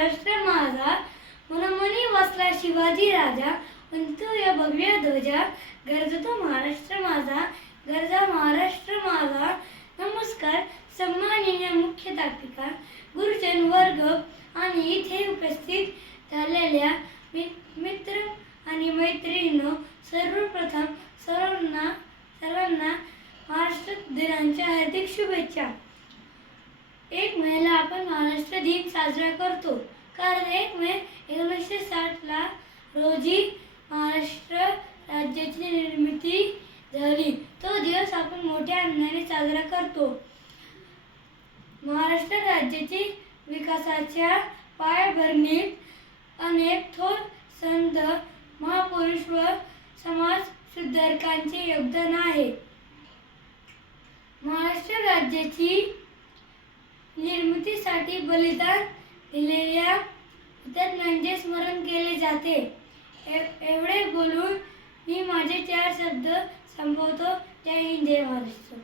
महाराष्ट्र माझा, मनमनी वसला शिवाजी राजा, उंचू या भव्य ध्वजा, गरजतो महाराष्ट्र माझा, गरजा महाराष्ट्र माझा. नमस्कार सन्माननीय मुख्याध्यापिका, गुरुजन वर्ग आणि इथे उपस्थित झालेल्या मित्र आणि मैत्रिणींनो, सर्वप्रथम सर्वांना महाराष्ट्र दिनाच्या हार्दिक शुभेच्छा. 1 मेला आपण महाराष्ट्र दिन साजरा करतो, कारण 1 मे 1960 रोजी महाराष्ट्र राज्याची निर्मिती झाली. तो दिवस आपण मोठ्या आनंदाने साजरा करतो. महाराष्ट्र राज्याची विकासाच्या पायाभरणीत अनेक थोर संत, महापुरुष व समाज सुधारकांचे योगदान आहे. महाराष्ट्र राज्याची निर्मितीसाठी बलिदान दिलेल्या हुतात्म्यांचे स्मरण केले जाते. एवढे बोलून मी माझे 4 शब्द संपवतो. जय हिंद, जय महाराष्ट्र.